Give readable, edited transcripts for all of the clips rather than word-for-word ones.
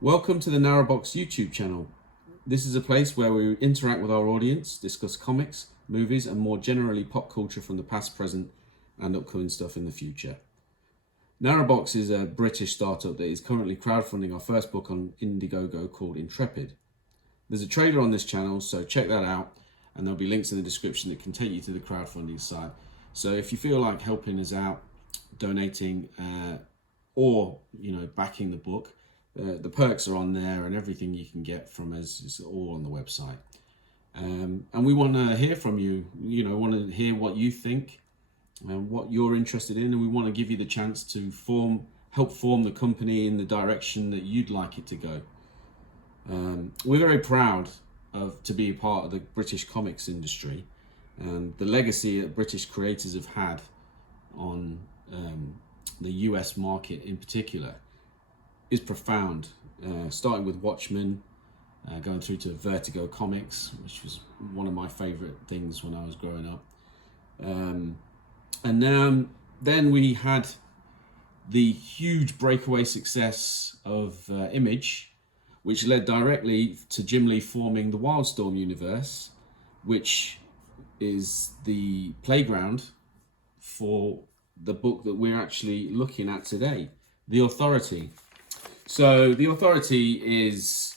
Welcome to the Narrowbox YouTube channel. This is a place where we interact with our audience, discuss comics, movies, and more generally pop culture from the past, present, and upcoming stuff in the future. Narrowbox is a British startup that is currently crowdfunding our first book on Indiegogo called Intrepid. There's a trailer on this channel, so check that out, and there'll be links in the description that can take you to the crowdfunding site. So if you feel like helping us out, donating, or backing the book, the perks are on there, and everything you can get from us is all on the website. And we want to hear from you. Want to hear what you think and what you're interested in, and we want to give you the chance to help form the company in the direction that you'd like it to go. We're very proud to be a part of the British comics industry, and the legacy that British creators have had on the US market in particular is profound, starting with Watchmen, going through to Vertigo Comics, which was one of my favorite things when I was growing up. And then we had the huge breakaway success of Image, which led directly to Jim Lee forming the Wildstorm universe, which is the playground for the book that we're actually looking at today, The Authority. So The Authority is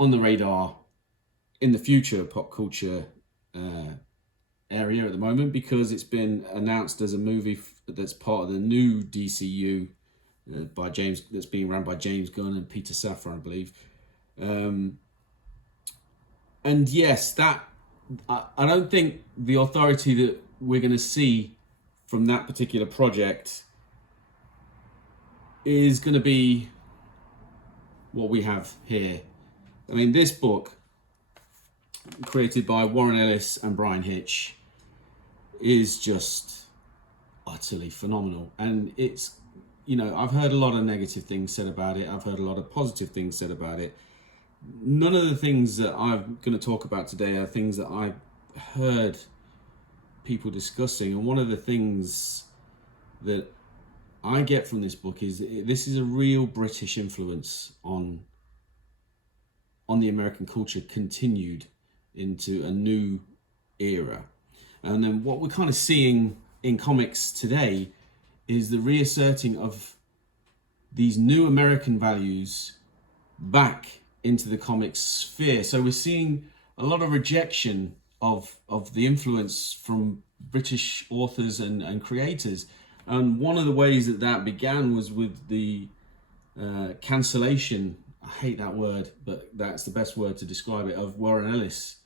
on the radar in the future pop culture area at the moment, because it's been announced as a movie that's part of the new DCU that's being run by James Gunn and Peter Safran, I believe. And yes, I don't think the Authority that we're going to see from that particular project is going to be what we have here. I mean, this book, created by Warren Ellis and Bryan Hitch, is just utterly phenomenal. And it's, I've heard a lot of negative things said about it. I've heard a lot of positive things said about it. None of the things that I'm going to talk about today are things that I heard people discussing. And one of the things that I get from this book is this is a real British influence on the American culture, continued into a new era. And then what we're kind of seeing in comics today is the reasserting of these new American values back into the comics sphere. So we're seeing a lot of rejection of the influence from British authors and creators. And one of the ways that began was with the cancellation, I hate that word, but that's the best word to describe it, of Warren Ellis.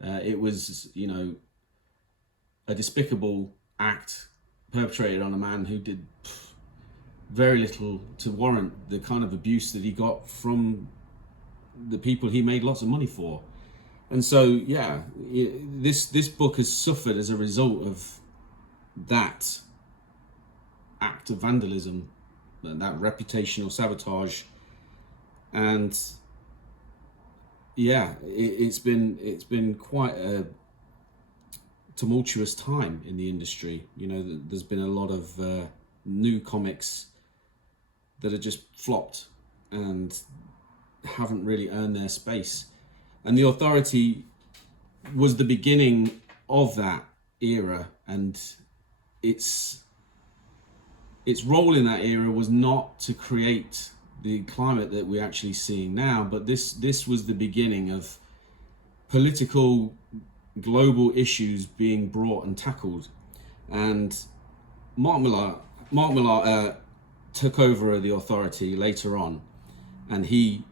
It was, a despicable act perpetrated on a man who did very little to warrant the kind of abuse that he got from the people he made lots of money for. And so, yeah, this book has suffered as a result of that act of vandalism, that reputational sabotage. And yeah, it's been quite a tumultuous time in the industry. There's been a lot of new comics that have just flopped and haven't really earned their space. And The Authority was the beginning of that era, and its role in that era was not to create the climate that we're actually seeing now, but this was the beginning of political global issues being brought and tackled. And Mark Millar took over The Authority later on, and he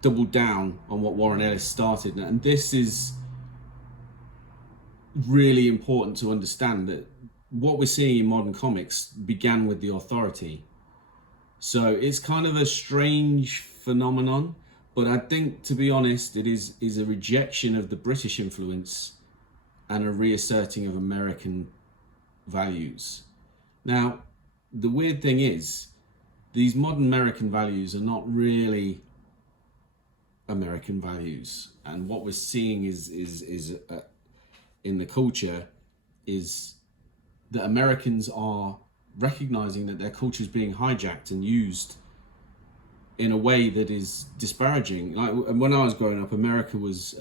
doubled down on what Warren Ellis started. And this is really important to understand, that what we're seeing in modern comics began with The Authority. So it's kind of a strange phenomenon, but I think, to be honest, it is a rejection of the British influence and a reasserting of American values. Now, the weird thing is, these modern American values are not really American values, and what we're seeing is in the culture is that Americans are recognizing that their culture is being hijacked and used in a way that is disparaging. Like when I was growing up, America was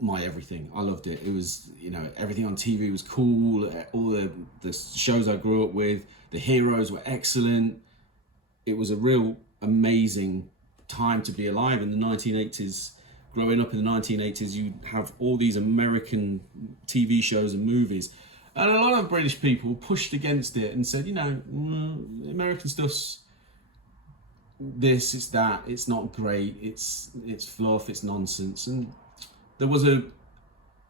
my everything. I loved it. It was, everything on TV was cool. All the shows I grew up with, the heroes were excellent. It was a real amazing time to be alive in the 1980s. Growing up in the 1980s, you'd have all these American TV shows and movies. And a lot of British people pushed against it and said, American stuff's this, it's that, it's not great, it's fluff, it's nonsense. And there was a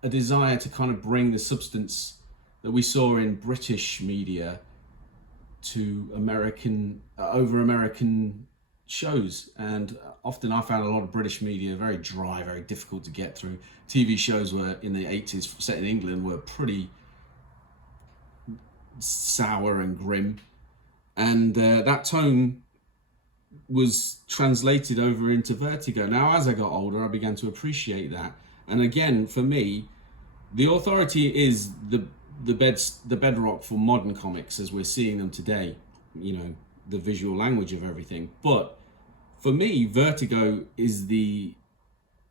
desire to kind of bring the substance that we saw in British media to American shows. And often I found a lot of British media very dry, very difficult to get through. TV shows were in the 80s set in England were pretty sour and grim, and that tone was translated over into Vertigo. Now, as I got older, I began to appreciate that. And again, for me, The Authority is the bedrock for modern comics as we're seeing them today. The visual language of everything. But for me, Vertigo is the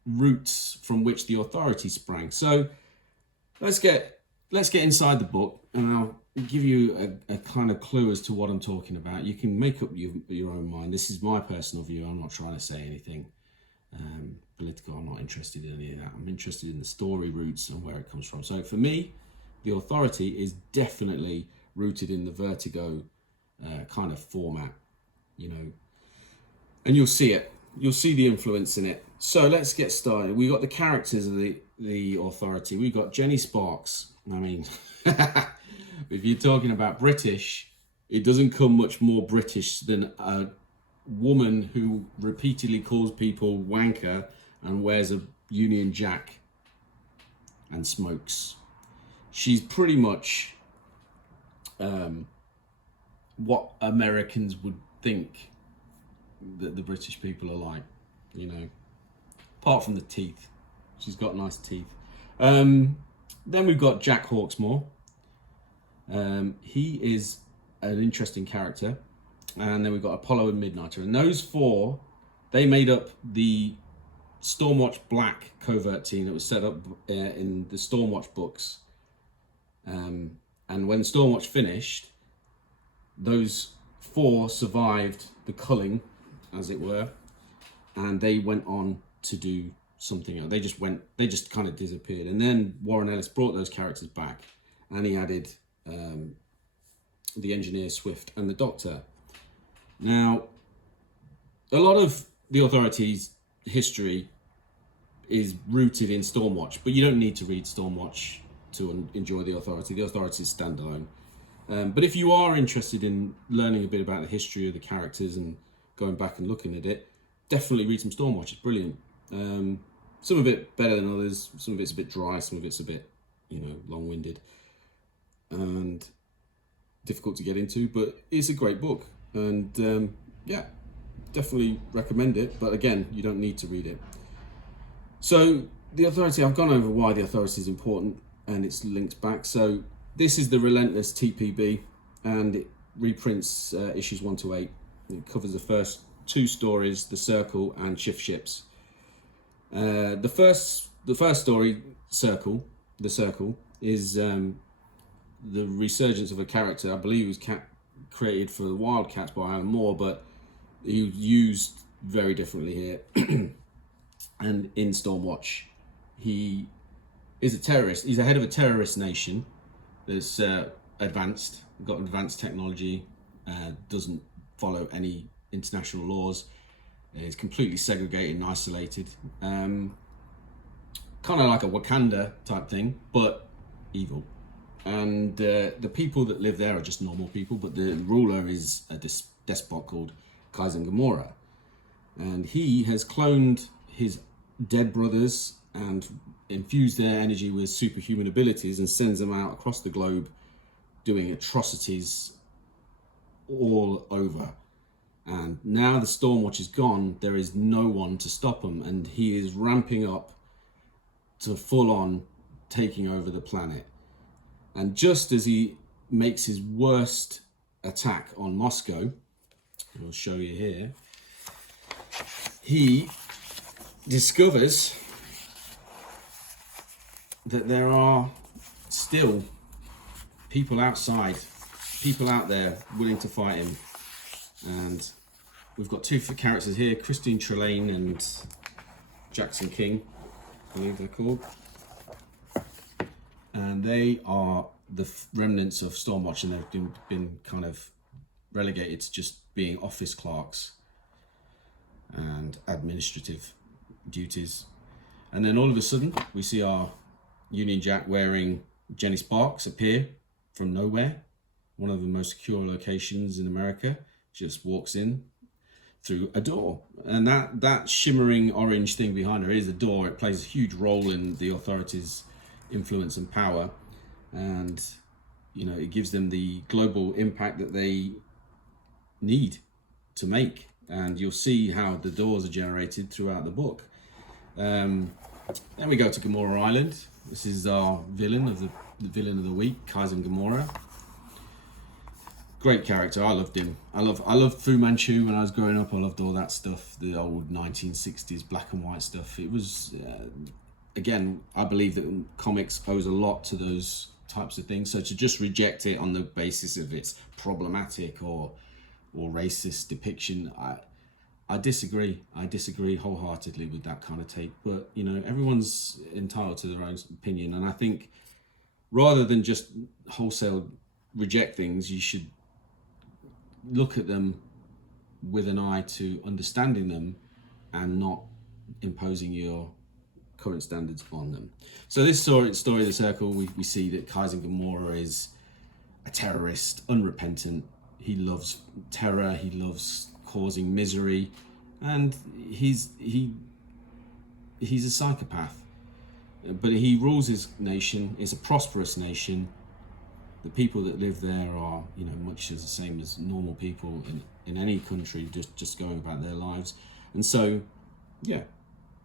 roots from which The Authority sprang. So let's get inside the book, and I'll give you a kind of clue as to what I'm talking about. You can make up your own mind. This is my personal view. I'm not trying to say anything political. I'm not interested in any of that. I'm interested in the story roots and where it comes from. So for me, The Authority is definitely rooted in the Vertigo kind of format, and you'll see it. You'll see the influence in it. So let's get started. We got the characters of the Authority. We got Jenny Sparks. I mean, if you're talking about British, it doesn't come much more British than a woman who repeatedly calls people wanker and wears a Union Jack and smokes. She's pretty much what Americans would think that the British people are like, apart from the teeth. She's got nice teeth. Then we've got Jack Hawksmoor. He is an interesting character. And then we've got Apollo and Midnighter. And those four, they made up the Stormwatch Black covert team that was set up in the Stormwatch books. And when Stormwatch finished, those four survived the culling, as it were, and they went on to do something else. They just kind of disappeared. And then Warren Ellis brought those characters back, and he added the Engineer Swift and the Doctor. Now, a lot of the Authority's history is rooted in Stormwatch, but you don't need to read Stormwatch to enjoy the Authority. The Authority is standalone. But if you are interested in learning a bit about the history of the characters and going back and looking at it, definitely read some Stormwatch. It's brilliant. Some of it better than others. Some of it's a bit dry. Some of it's a bit, long-winded and difficult to get into. But it's a great book, and definitely recommend it. But again, you don't need to read it. So the Authority, I've gone over why the Authority is important, and it's linked back. So this is the Relentless TPB, and it reprints issues 1 to 8. It covers the first two stories, The Circle and Shift Ships. The first story, The Circle, is the resurgence of a character. I believe it was created for the Wildcats by Alan Moore, but he was used very differently here. And in Stormwatch, he is a terrorist. He's the head of a terrorist nation that's got advanced technology, doesn't follow any international laws. It's completely segregated and isolated. Kind of like a Wakanda type thing, but evil. And the people that live there are just normal people, but the ruler is a despot called Kaizen Gamora. And he has cloned his dead brothers and infused their energy with superhuman abilities and sends them out across the globe doing atrocities all over. And now the Stormwatch is gone, there is no one to stop him, and he is ramping up to full on taking over the planet. And just as he makes his worst attack on Moscow, I'll show you here. He discovers that there are still people outside, people out there willing to fight him. And we've got two characters here, Christine Trelane and Jackson King, I believe they're called. And they are the remnants of Stormwatch, and they've been kind of relegated to just being office clerks and administrative duties. And then all of a sudden we see our Union Jack wearing Jenny Sparks appear from nowhere, one of the most secure locations in America, just walks in through a door. And that shimmering orange thing behind her is a door. It plays a huge role in the authorities' influence and power, and it gives them the global impact that they need to make. And you'll see how the doors are generated throughout the book. Then we go to Gamora Island. This is our villain of the villain of the week, Kaizen Gamora. Great character. I loved him. I loved Fu Manchu when I was growing up. I loved all that stuff, the old 1960s black and white stuff. It was again, I believe that comics owes a lot to those types of things. So to just reject it on the basis of it's problematic or racist depiction, I disagree. I disagree wholeheartedly with that kind of take. But everyone's entitled to their own opinion, and I think rather than just wholesale reject things, you should look at them with an eye to understanding them and not imposing your current standards on them. So this story of the Circle, we see that Kaizen Gamora is a terrorist, unrepentant. He loves terror, he loves causing misery, and he's a psychopath. But he rules his nation. It's a prosperous nation. The people that live there are, much as the same as normal people in any country, just going about their lives. And so, yeah,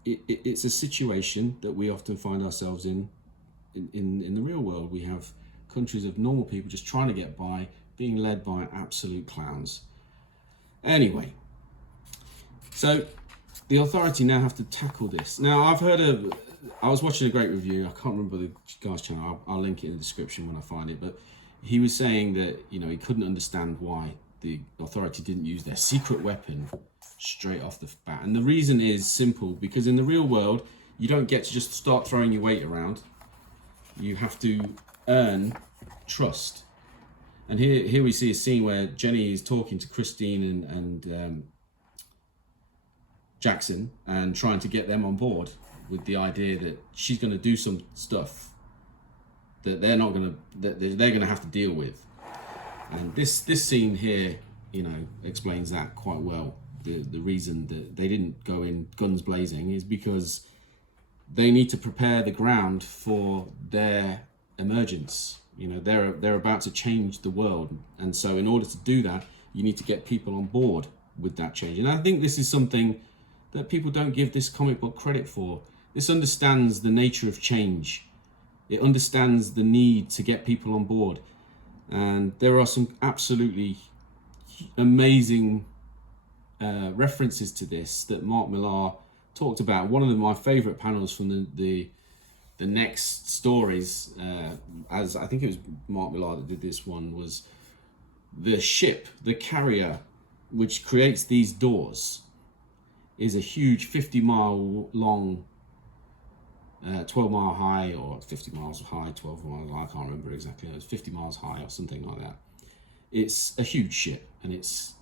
it's a situation that we often find ourselves in the real world. We have countries of normal people just trying to get by, being led by absolute clowns. Anyway, so the authority now have to tackle this. Now, I was watching a great review. I can't remember the guy's channel. I'll link it in the description when I find it. But he was saying that, he couldn't understand why the authority didn't use their secret weapon straight off the bat. And the reason is simple, because in the real world, you don't get to just start throwing your weight around. You have to earn trust. And here we see a scene where Jenny is talking to Christine and Jackson and trying to get them on board with the idea that she's going to do some stuff that they're going to have to deal with. And this scene here, explains that quite well. The reason that they didn't go in guns blazing is because they need to prepare the ground for their emergence. They're about to change the world, and so in order to do that, you need to get people on board with that change. And I think this is something that people don't give this comic book credit for. This understands the nature of change. It understands the need to get people on board. And there are some absolutely amazing references to this that Mark Millar talked about. One of my favorite panels from the next stories, as I think it was Mark Millar that did this one, was the ship, the carrier, which creates these doors, is a huge 50-mile long, 12-mile high, or 50 miles high, 12 miles high, I can't remember exactly. It was 50 miles high or something like that. It's a huge ship, and it's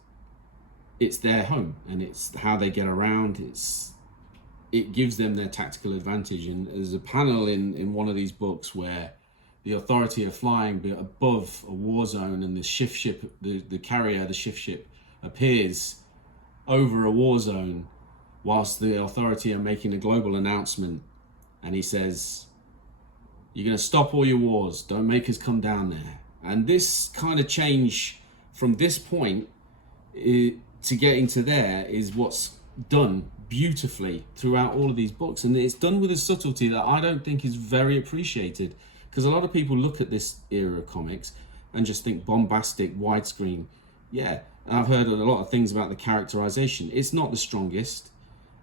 their home, and it's how they get around. It gives them their tactical advantage. And there's a panel in one of these books where the authority are flying above a war zone, and the ship, the carrier, the ship appears over a war zone whilst the authority are making a global announcement. And he says, "You're going to stop all your wars. Don't make us come down there." And this kind of change from this point to getting to there is what's done beautifully throughout all of these books. And it's done with a subtlety that I don't think is very appreciated, because a lot of people look at this era of comics and just think bombastic, widescreen, yeah, I've heard a lot of things about the characterization. It's not the strongest.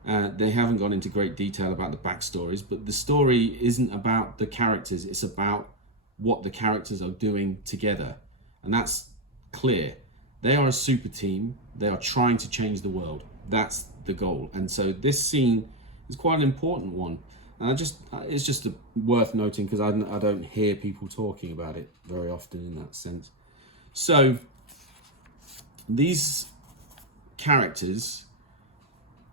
They haven't gone into great detail about the backstories, but the story isn't about the characters. It's about what the characters are doing together. And that's clear. They are a super team. They are trying to change the world. That's the goal. And so this scene is quite an important one. And it's just worth noting because I don't hear people talking about it very often in that sense. So these characters,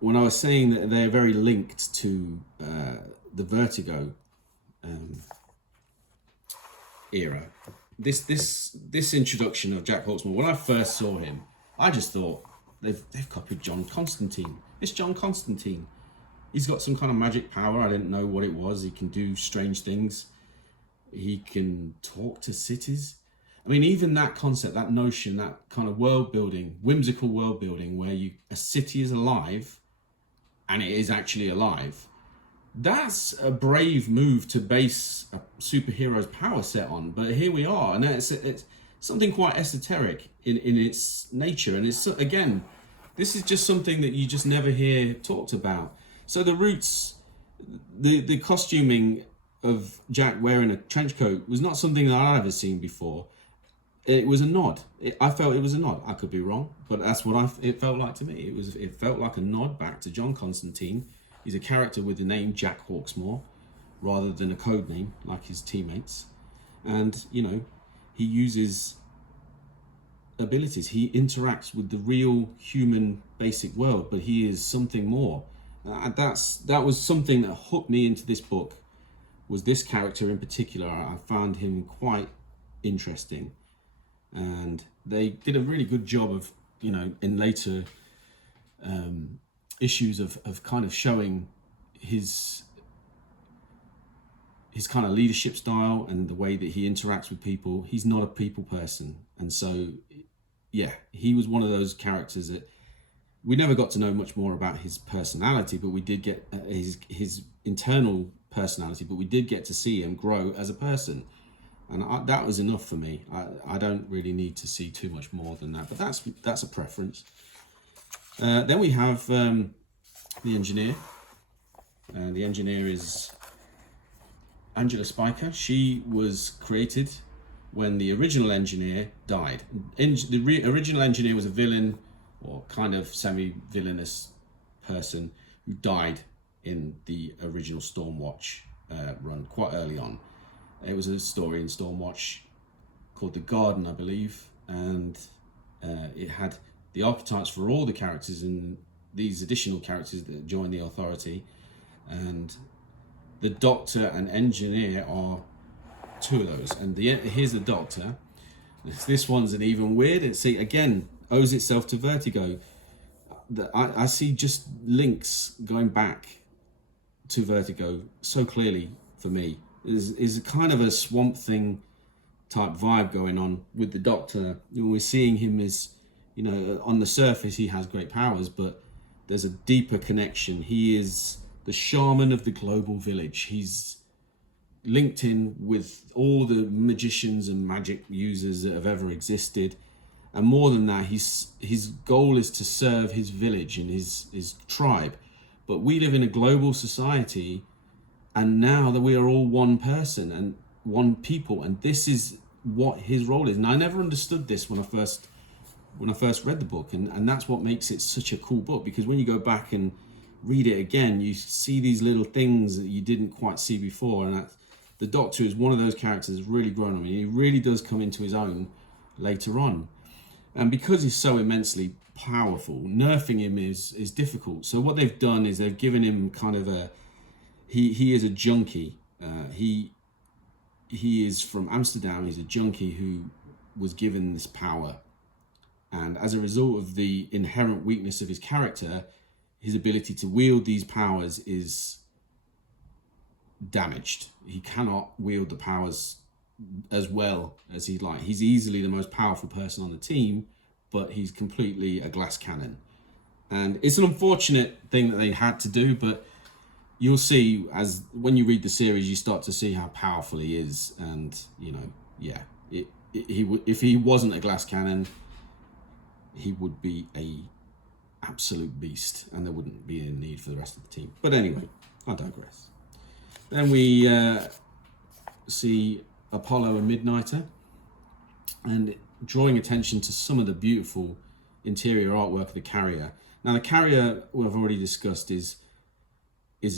when I was saying that they're very linked to the Vertigo era, this introduction of Jack Hawksmoor, when I first saw him, I just thought they've copied John Constantine. It's John Constantine. He's got some kind of magic power. I didn't know what it was. He can do strange things. He can talk to cities. I mean, even that concept, that notion, that kind of world building, whimsical world building, where a city is alive, and it is actually alive. That's a brave move to base a superhero's power set on. But here we are, and it's something quite esoteric in its nature. And it's, again, this is just something that you just never hear talked about. So the roots, the costuming of Jack wearing a trench coat was not something that I'd ever seen before. It was a nod. I felt it was a nod. I could be wrong, but that's what it felt like to me. It felt like a nod back to John Constantine. He's a character with the name Jack Hawksmoor, rather than a code name like his teammates. And, he uses abilities. He interacts with the real human basic world, but he is something more. That was something that hooked me into this book, was this character in particular. I found him quite interesting. And they did a really good job of, in later issues of kind of showing his kind of leadership style and the way that he interacts with people. He's not a people person. And so, yeah, he was one of those characters that we never got to know much more about his personality, but we did get his internal personality, but we did get to see him grow as a person. And that was enough for me. I don't really need to see too much more than that, but that's a preference. Then we have the engineer. The engineer is Angela Spiker. She was created when the original engineer died. The original engineer was a villain, or kind of semi-villainous person who died in the original Stormwatch run quite early on. It was a story in Stormwatch called The Garden, I believe, and it had the archetypes for all the characters and these additional characters that join the Authority. And the Doctor and Engineer are two of those. And here's the Doctor. This one's an even weirder. See, again, owes itself to Vertigo. I see just links going back to Vertigo so clearly for me. Is kind of a Swamp Thing type vibe going on with the Doctor. We're seeing him as, on the surface he has great powers, but there's a deeper connection. He is the shaman of the global village. He's linked in with all the magicians and magic users that have ever existed. And more than that, his goal is to serve his village and his tribe. But we live in a global society, and now that we are all one person and one people, and this is what his role is. And I never understood this when I first read the book, and that's what makes it such a cool book, because when you go back and read it again, you see these little things that you didn't quite see before. And the Doctor is one of those characters that's really grown on me. He really does come into his own later on. And because he's so immensely powerful, nerfing him is difficult. So what they've done is they've given him kind of he is a junkie. He is from Amsterdam. He's a junkie who was given this power. And as a result of the inherent weakness of his character, his ability to wield these powers is damaged. He cannot wield the powers as well as he'd like. He's easily the most powerful person on the team, but he's completely a glass cannon. And it's an unfortunate thing that they had to do, but you'll see as when you read the series, you start to see how powerful he is. And, if he wasn't a glass cannon, he would be a absolute beast, and there wouldn't be a need for the rest of the team. But anyway, I digress. Then we see Apollo and Midnighter, and drawing attention to some of the beautiful interior artwork of the carrier. Now, the carrier, we've already discussed, is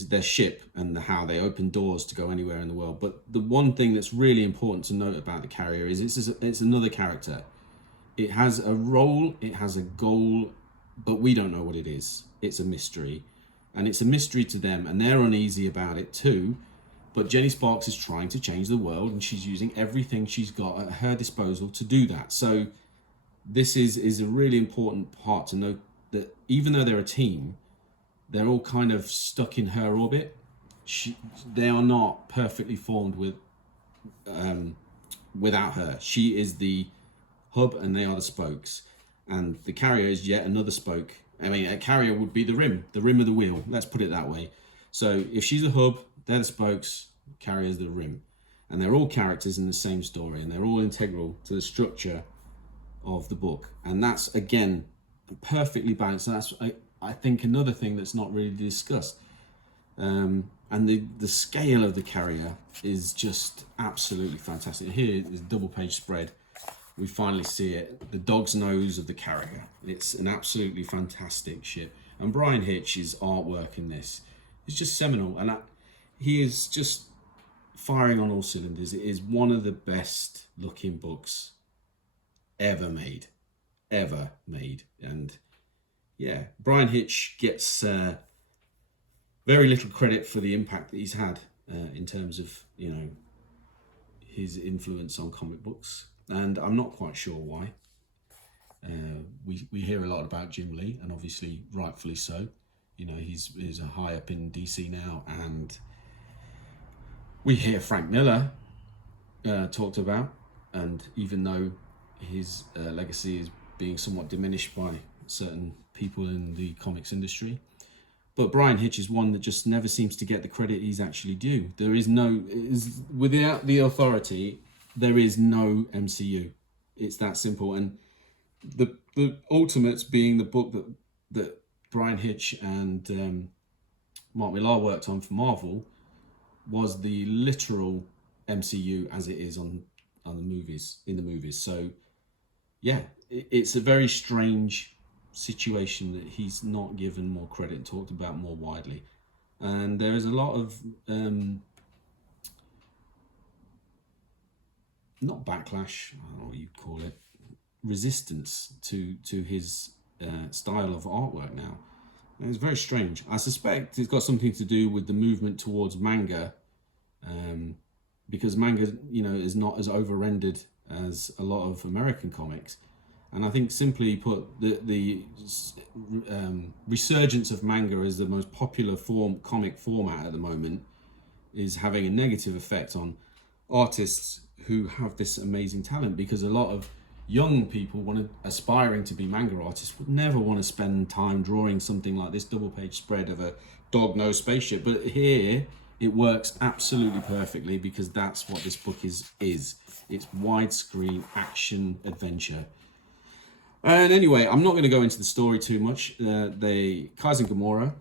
their ship and how they open doors to go anywhere in the world. But the one thing that's really important to note about the carrier is it's another character. It has a role, it has a goal, but we don't know what it is. It's a mystery, and it's a mystery to them, and they're uneasy about it too. But Jenny Sparks is trying to change the world, and she's using everything she's got at her disposal to do that. So this is a really important part to note, that even though they're a team, they're all kind of stuck in her orbit. They are not perfectly formed without her. She is the hub and they are the spokes. And the carrier is yet another spoke. I mean, a carrier would be the rim of the wheel. Let's put it that way. So if she's a hub, they're the spokes, carrier's the rim. And they're all characters in the same story, and they're all integral to the structure of the book. And that's, again, perfectly balanced. And that's, I think, another thing that's not really discussed. And the scale of the carrier is just absolutely fantastic. Here is a double page spread. We finally see it, the dog's nose of the carrier. It's an absolutely fantastic ship. And Bryan Hitch's artwork in this is just seminal. And he is just firing on all cylinders. It is one of the best looking books ever made. And yeah, Bryan Hitch gets very little credit for the impact that he's had in terms of, you know, his influence on comic books. And I'm not quite sure why. We hear a lot about Jim Lee, and obviously rightfully so. You know, he's high up in DC now, and we hear Frank Miller talked about, and even though his legacy is being somewhat diminished by certain people in the comics industry, but Bryan Hitch is one that just never seems to get the credit he's actually due. There is without the authority, there is no MCU. It's that simple. And the Ultimates being the book that Bryan Hitch and Mark Millar worked on for Marvel was the literal MCU as it is in the movies. So yeah, it's a very strange situation that he's not given more credit and talked about more widely. And there is a lot of not backlash, I don't know what you'd call it, resistance to his style of artwork now. And it's very strange. I suspect it's got something to do with the movement towards manga, because manga, you know, is not as over-rendered as a lot of American comics. And I think, simply put, the resurgence of manga as the most popular comic format at the moment is having a negative effect on artists who have this amazing talent, because a lot of young people aspiring to be manga artists would never want to spend time drawing something like this double page spread of a dog-nosed spaceship. But here it works absolutely perfectly, because that's what this book is. It's widescreen action adventure. And anyway, I'm not going to go into the story too much. Kaizen Gamora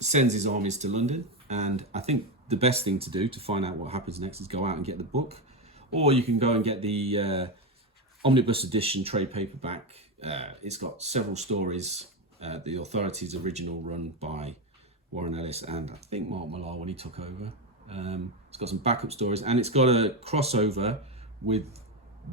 sends his armies to London, and I think the best thing to do to find out what happens next is go out and get the book, or you can go and get the omnibus edition trade paperback. It's got several stories. The Authority's original run by Warren Ellis and I think Mark Millar when he took over. It's got some backup stories, and it's got a crossover with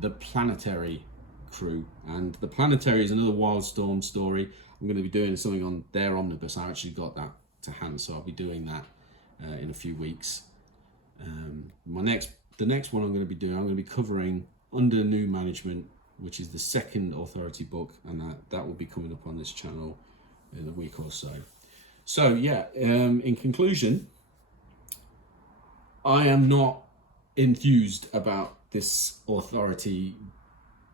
the Planetary crew. And the Planetary is another Wildstorm story. I'm going to be doing something on their omnibus. I actually got that to hand, so I'll be doing that in a few weeks. The next one I'm going to be covering Under New Management, which is the second Authority book, and that will be coming up on this channel in a week or so. So yeah, in conclusion, I am not enthused about this Authority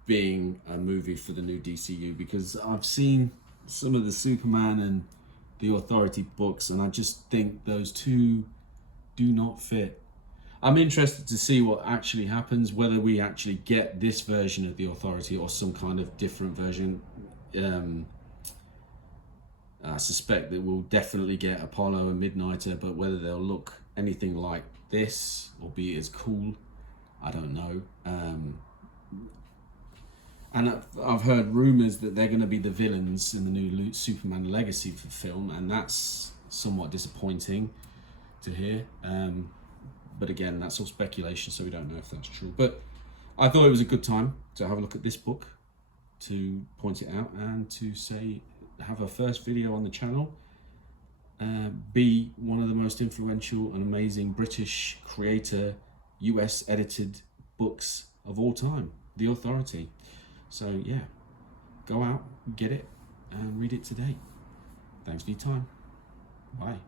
being a movie for the new DCU, because I've seen some of the Superman and the Authority books, and I just think those two do not fit. I'm interested to see what actually happens, whether we actually get this version of the Authority or some kind of different version. I suspect that we'll definitely get Apollo and Midnighter, but whether they'll look anything like this or be as cool, I don't know. And I've heard rumours that they're going to be the villains in the new Superman Legacy film, and that's somewhat disappointing to hear. But again, that's all speculation, so we don't know if that's true. But I thought it was a good time to have a look at this book, to point it out, and to say, have a first video on the channel, be one of the most influential and amazing British creator, US edited books of all time, The Authority. So yeah, go out, get it, and read it today. Thanks for your time. Bye.